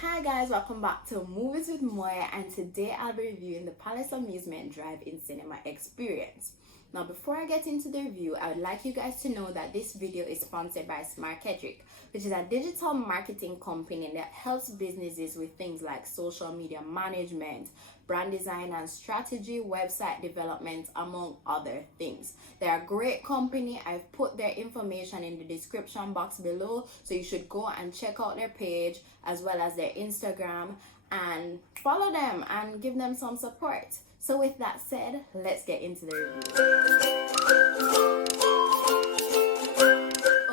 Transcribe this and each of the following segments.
Hi guys, welcome back to Movies with Moya, and today I'll be reviewing the Palace Amusement Drive-In Cinema Experience. Now before I get into the review, I would like you guys to know that this video is sponsored by Smarketric, which is a digital marketing company that helps businesses with things like social media management, brand design and strategy, website development, among other things. They're a great company. I've put their information in the description box below, so you should go and check out their page as well as their Instagram and follow them and give them some support. So with that said, let's get into the review.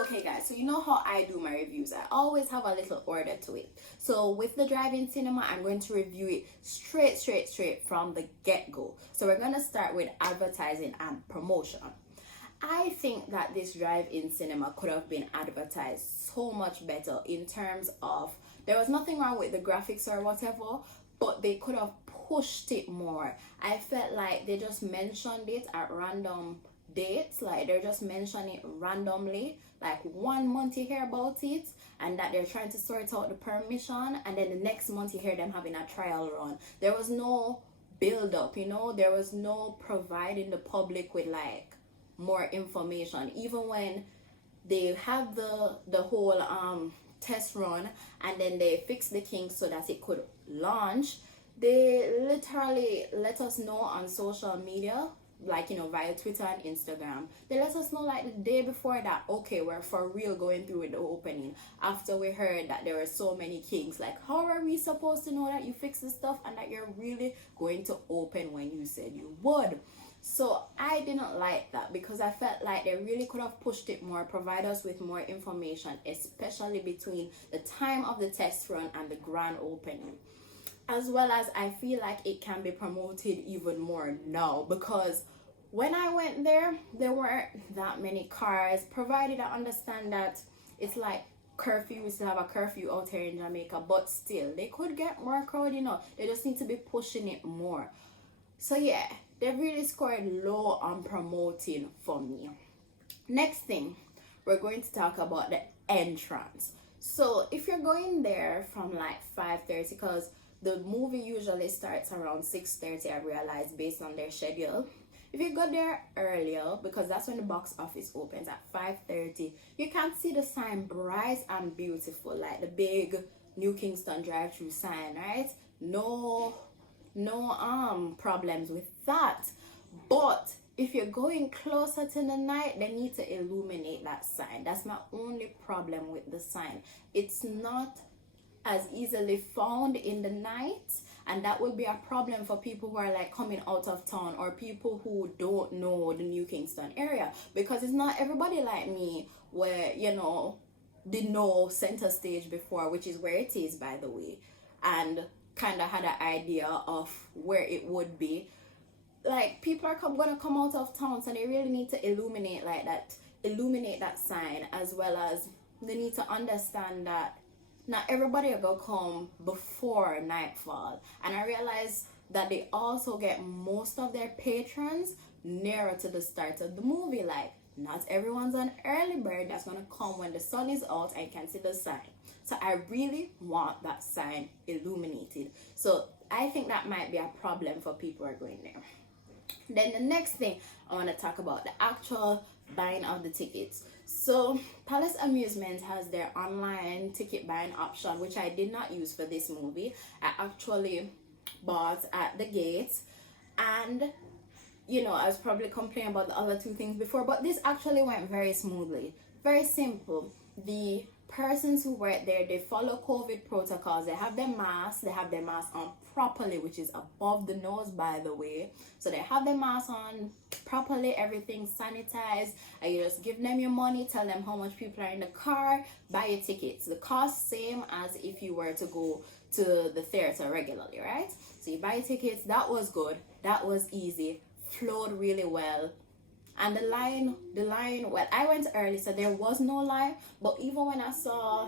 Okay guys, so you know how I do my reviews. I always have a little order to it. So with the drive-in cinema, I'm going to review it straight from the get-go. So we're going to start with advertising and promotion. I think that this drive-in cinema could have been advertised so much better in terms of, there was nothing wrong with the graphics or whatever, but they could have pushed it more. I felt like they just mentioned it at random dates, like they're just mentioning it randomly, like 1 month you hear about it and that they're trying to sort out the permission, and then the next month you hear them having a trial run. There was no build up, you know, there was no providing the public with like more information. Even when they had the whole test run and then they fixed the kinks so that it could launch, they literally let us know on social media, like, you know, via Twitter and Instagram. They let us know like the day before that, okay, we're for real going through with the opening, after we heard that there were so many kinks. Like, how are we supposed to know that you fixed the stuff and that you're really going to open when you said you would? So I didn't like that, because I felt like they really could have pushed it more, provide us with more information, especially between the time of the test run and the grand opening. As well as I feel like it can be promoted even more now, because when I went there weren't that many cars, provided I understand that it's like curfew, we still have a curfew out here in Jamaica, but still they could get more crowd, you know. They just need to be pushing it more. So yeah, they really scored low on promoting for me. Next thing, we're going to talk about the entrance. So if you're going there from like 5:30, because the movie usually starts around 6:30, I realized, based on their schedule. If you go there earlier, because that's when the box office opens at 5:30, you can see the sign bright and beautiful, like the big New Kingston drive-through sign, right? No problems with that. But if you're going closer to the night, they need to illuminate that sign. That's my only problem with the sign. It's not as easily found in the night, and that will be a problem for people who are like coming out of town or people who don't know the New Kingston area, because it's not everybody like me where, you know, did know Center Stage before, which is where it is, by the way, and kind of had an idea of where it would be. Like, people are gonna come out of town, so they really need to illuminate that sign, as well as they need to understand that not everybody are gonna come before nightfall. And I realized that they also get most of their patrons nearer to the start of the movie. Like, not everyone's an early bird that's gonna come when the sun is out and can see the sign. So I really want that sign illuminated. So I think that might be a problem for people who are going there. Then the next thing, I want to talk about the actual buying of the tickets. So Palace Amusement has their online ticket buying option, which I did not use for this movie. I actually bought at the gate, and you know, I was probably complaining about the other two things before, but this actually went very smoothly. Very simple. The persons who work there, they follow COVID protocols. They have their masks on properly, which is above the nose, by the way. So they have their masks on properly, everything sanitized, and you just give them your money, tell them how much people are in the car, buy your tickets. The cost same as if you were to go to the theater regularly, right? So you buy your tickets. That was good, that was easy, flowed really well. And the line, well, I went early, so there was no line, but even when I saw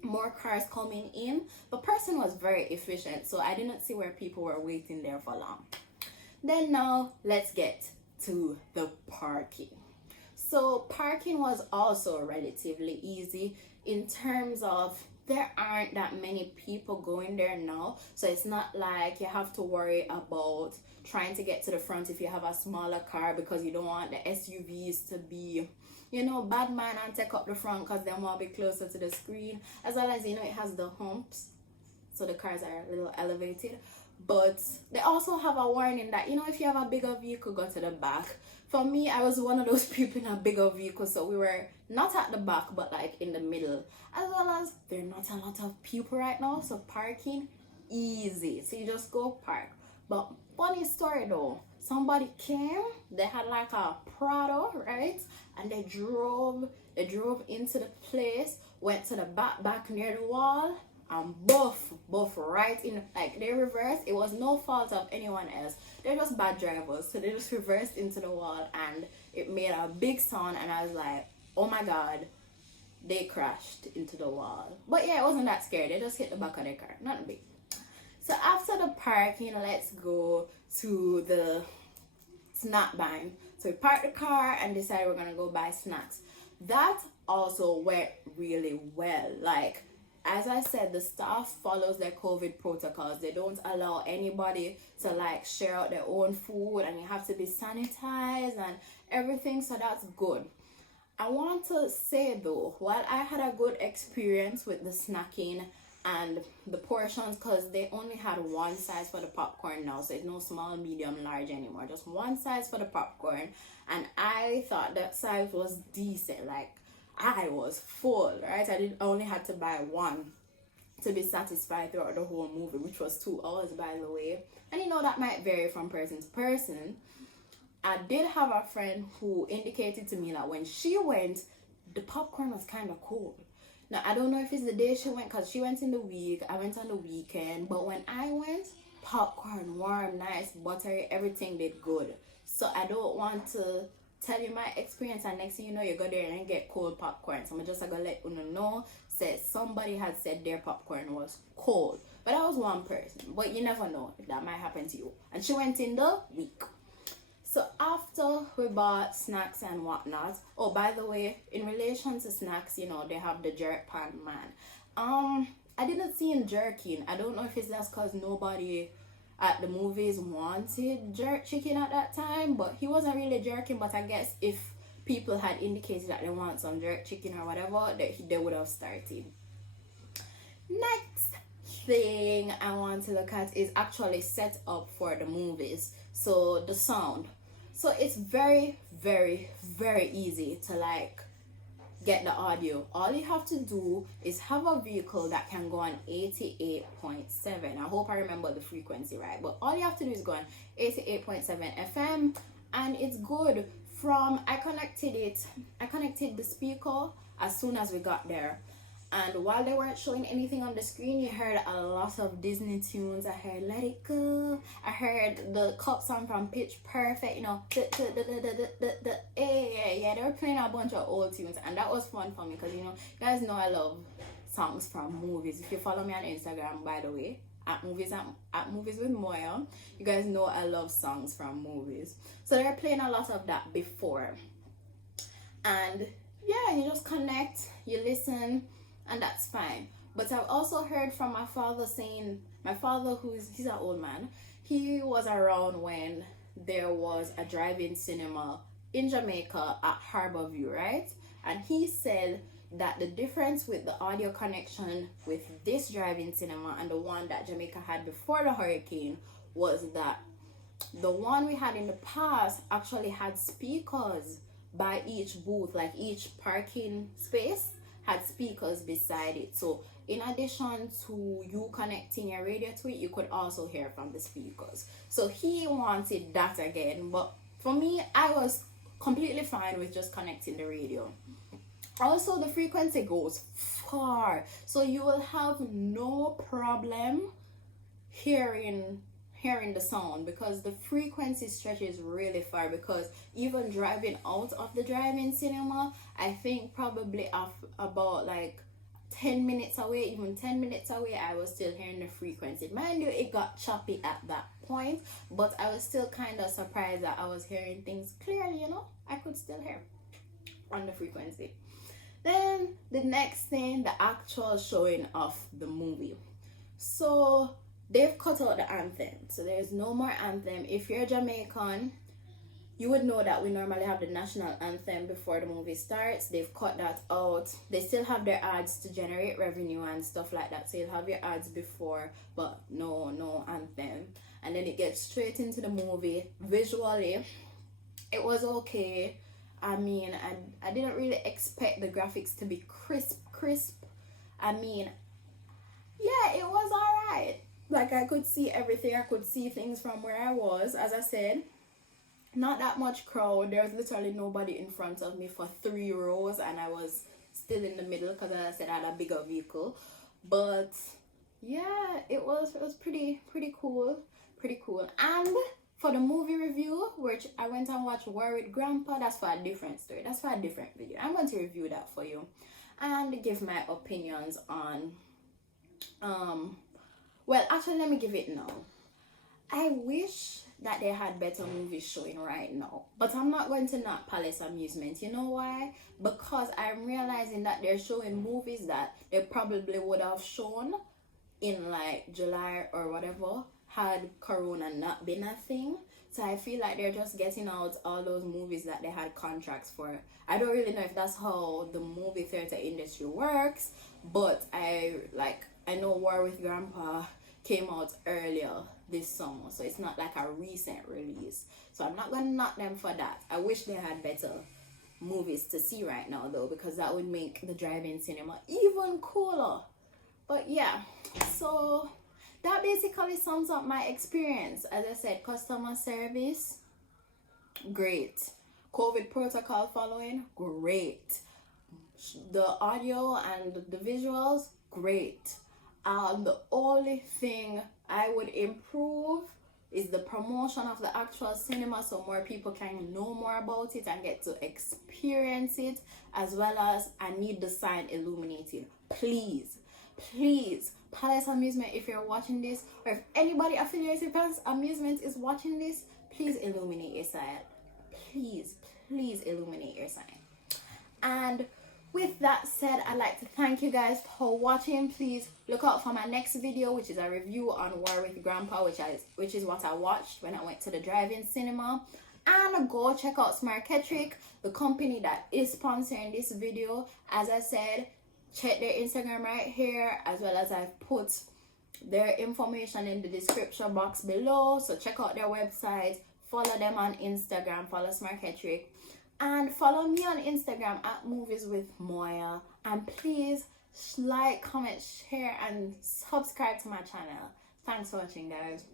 more cars coming in, the person was very efficient, so I didn't see where people were waiting there for long. Then now let's get to the parking. So parking was also relatively easy in terms of there aren't that many people going there now, so it's not like you have to worry about trying to get to the front if you have a smaller car, because you don't want the SUVs to be, you know, bad man and take up the front because they want to be closer to the screen. As well as, you know, it has the humps, so the cars are a little elevated. But they also have a warning that, you know, if you have a bigger vehicle, go to the back. For me, I was one of those people in a bigger vehicle, so we were not at the back but like in the middle. As well as there are not a lot of people right now, so parking easy, so you just go park. But funny story though, somebody came, they had like a Prado, right, and they drove into the place, went to the back near the wall, and buff right in, like they reversed. It was no fault of anyone else, they're just bad drivers, so they just reversed into the wall and it made a big sound, and I was like, oh my god, they crashed into the wall. But yeah, it wasn't that scary, they just hit the back of their car, nothing big. So after the parking, let's go to the snack buying. So we parked the car and decided we're gonna go buy snacks. That also went really well. Like, as I said, the staff follows their COVID protocols. They don't allow anybody to like share out their own food, and you have to be sanitized and everything, so that's good. I want to say though, while I had a good experience with the snacking and the portions, because they only had one size for the popcorn now, so it's no small, medium, large anymore, just one size for the popcorn, and I thought that size was decent. Like, I was full, right? I only had to buy one to be satisfied throughout the whole movie, which was 2 hours, by the way. And you know, that might vary from person to person. I did have a friend who indicated to me that when she went, the popcorn was kind of cold. Now, I don't know if it's the day she went, because she went in the week, I went on the weekend, but when I went, popcorn, warm, nice, buttery, everything did good. So I don't want to tell you my experience and next thing you know, you go there and get cold popcorn. So I'm just gonna let you know, say somebody had said their popcorn was cold, but that was one person. But you never know if that might happen to you. And she went in the week. So after we bought snacks and whatnot, oh, by the way, in relation to snacks, you know, they have the jerk pan man. I didn't see him jerking. I don't know if it's just because nobody at the movies wanted jerk chicken at that time, but he wasn't really jerking. But I guess if people had indicated that they want some jerk chicken or whatever, they would have started. Next thing I want to look at is actually set up for the movies. So the sound. So it's very, very, very easy to like get the audio. All you have to do is have a vehicle that can go on 88.7. I hope I remember the frequency right, but all you have to do is go on 88.7 FM, and it's good. I connected the speaker as soon as we got there, and while they weren't showing anything on the screen, you heard a lot of Disney tunes. I heard Let It Go, I heard the Cup song from Pitch Perfect, you know, yeah, they were playing a bunch of old tunes, and that was fun for me, because, you know, you guys know I love songs from movies. If you follow me on Instagram, by the way, at movies with Moya, you guys know I love songs from movies. So they were playing a lot of that before, and yeah, you just connect, you listen, and that's fine. But I've also heard from my father saying, my father, he's an old man, he was around when there was a drive-in cinema in Jamaica at Harborview, right? And he said that the difference with the audio connection with this drive-in cinema and the one that Jamaica had before the hurricane was that the one we had in the past actually had speakers by each booth, like each parking space had speakers beside it. So in addition to you connecting your radio to it, you could also hear from the speakers. So he wanted that again, but for me, I was completely fine with just connecting the radio. Also, the frequency goes far, so you will have no problem hearing the sound, because the frequency stretches really far. Because even driving out of the drive-in cinema, I think probably about like 10 minutes away, even 10 minutes away, I was still hearing the frequency. Mind you, it got choppy at that point, but I was still kind of surprised that I was hearing things clearly, you know. I could still hear on the frequency. Then the next thing, the actual showing of the movie. So they've cut out the anthem, so there's no more anthem. If you're Jamaican, you would know that we normally have the national anthem before the movie starts. They've cut that out. They still have their ads to generate revenue and stuff like that, so you'll have your ads before, but no anthem. And then it gets straight into the movie. Visually, it was okay. I mean, I didn't really expect the graphics to be crisp. I mean, yeah, it was alright. Like, I could see everything. I could see things from where I was. As I said, not that much crowd. There was literally nobody in front of me for 3 rows, and I was still in the middle because, as I said, I had a bigger vehicle. But yeah, it was pretty cool. And for the movie review, which I went and watched War with Grandpa, that's for a different story. That's for a different video. I'm going to review that for you and give my opinions on well, actually, let me give it now. I wish that they had better movies showing right now, but I'm not going to knock Palace Amusement. You know why? Because I'm realizing that they're showing movies that they probably would have shown in like July or whatever had Corona not been a thing. So I feel like they're just getting out all those movies that they had contracts for. I don't really know if that's how the movie theater industry works, but I know War with Grandpa came out earlier this summer, so it's not like a recent release. So I'm not gonna knock them for that. I wish they had better movies to see right now though, because that would make the drive-in cinema even cooler. But yeah, so that basically sums up my experience. As I said, customer service, great. COVID protocol following, great. The audio and the visuals, great. The only thing I would improve is the promotion of the actual cinema, so more people can know more about it and get to experience it, as well as I need the sign illuminated. Please, Palace Amusement, if you're watching this, or if anybody affiliated with Palace Amusement is watching this, please illuminate your sign. Please illuminate your sign. And with that said, I'd like to thank you guys for watching. Please look out for my next video, which is a review on War with Grandpa, which is what I watched when I went to the drive-in cinema. And go check out Smarketric, the company that is sponsoring this video. As I said, check their Instagram right here, as well as I've put their information in the description box below. So check out their website, follow them on Instagram, follow Smarketric. And follow me on Instagram at Movies with Moya. And please like, comment, share, and subscribe to my channel. Thanks for watching, guys.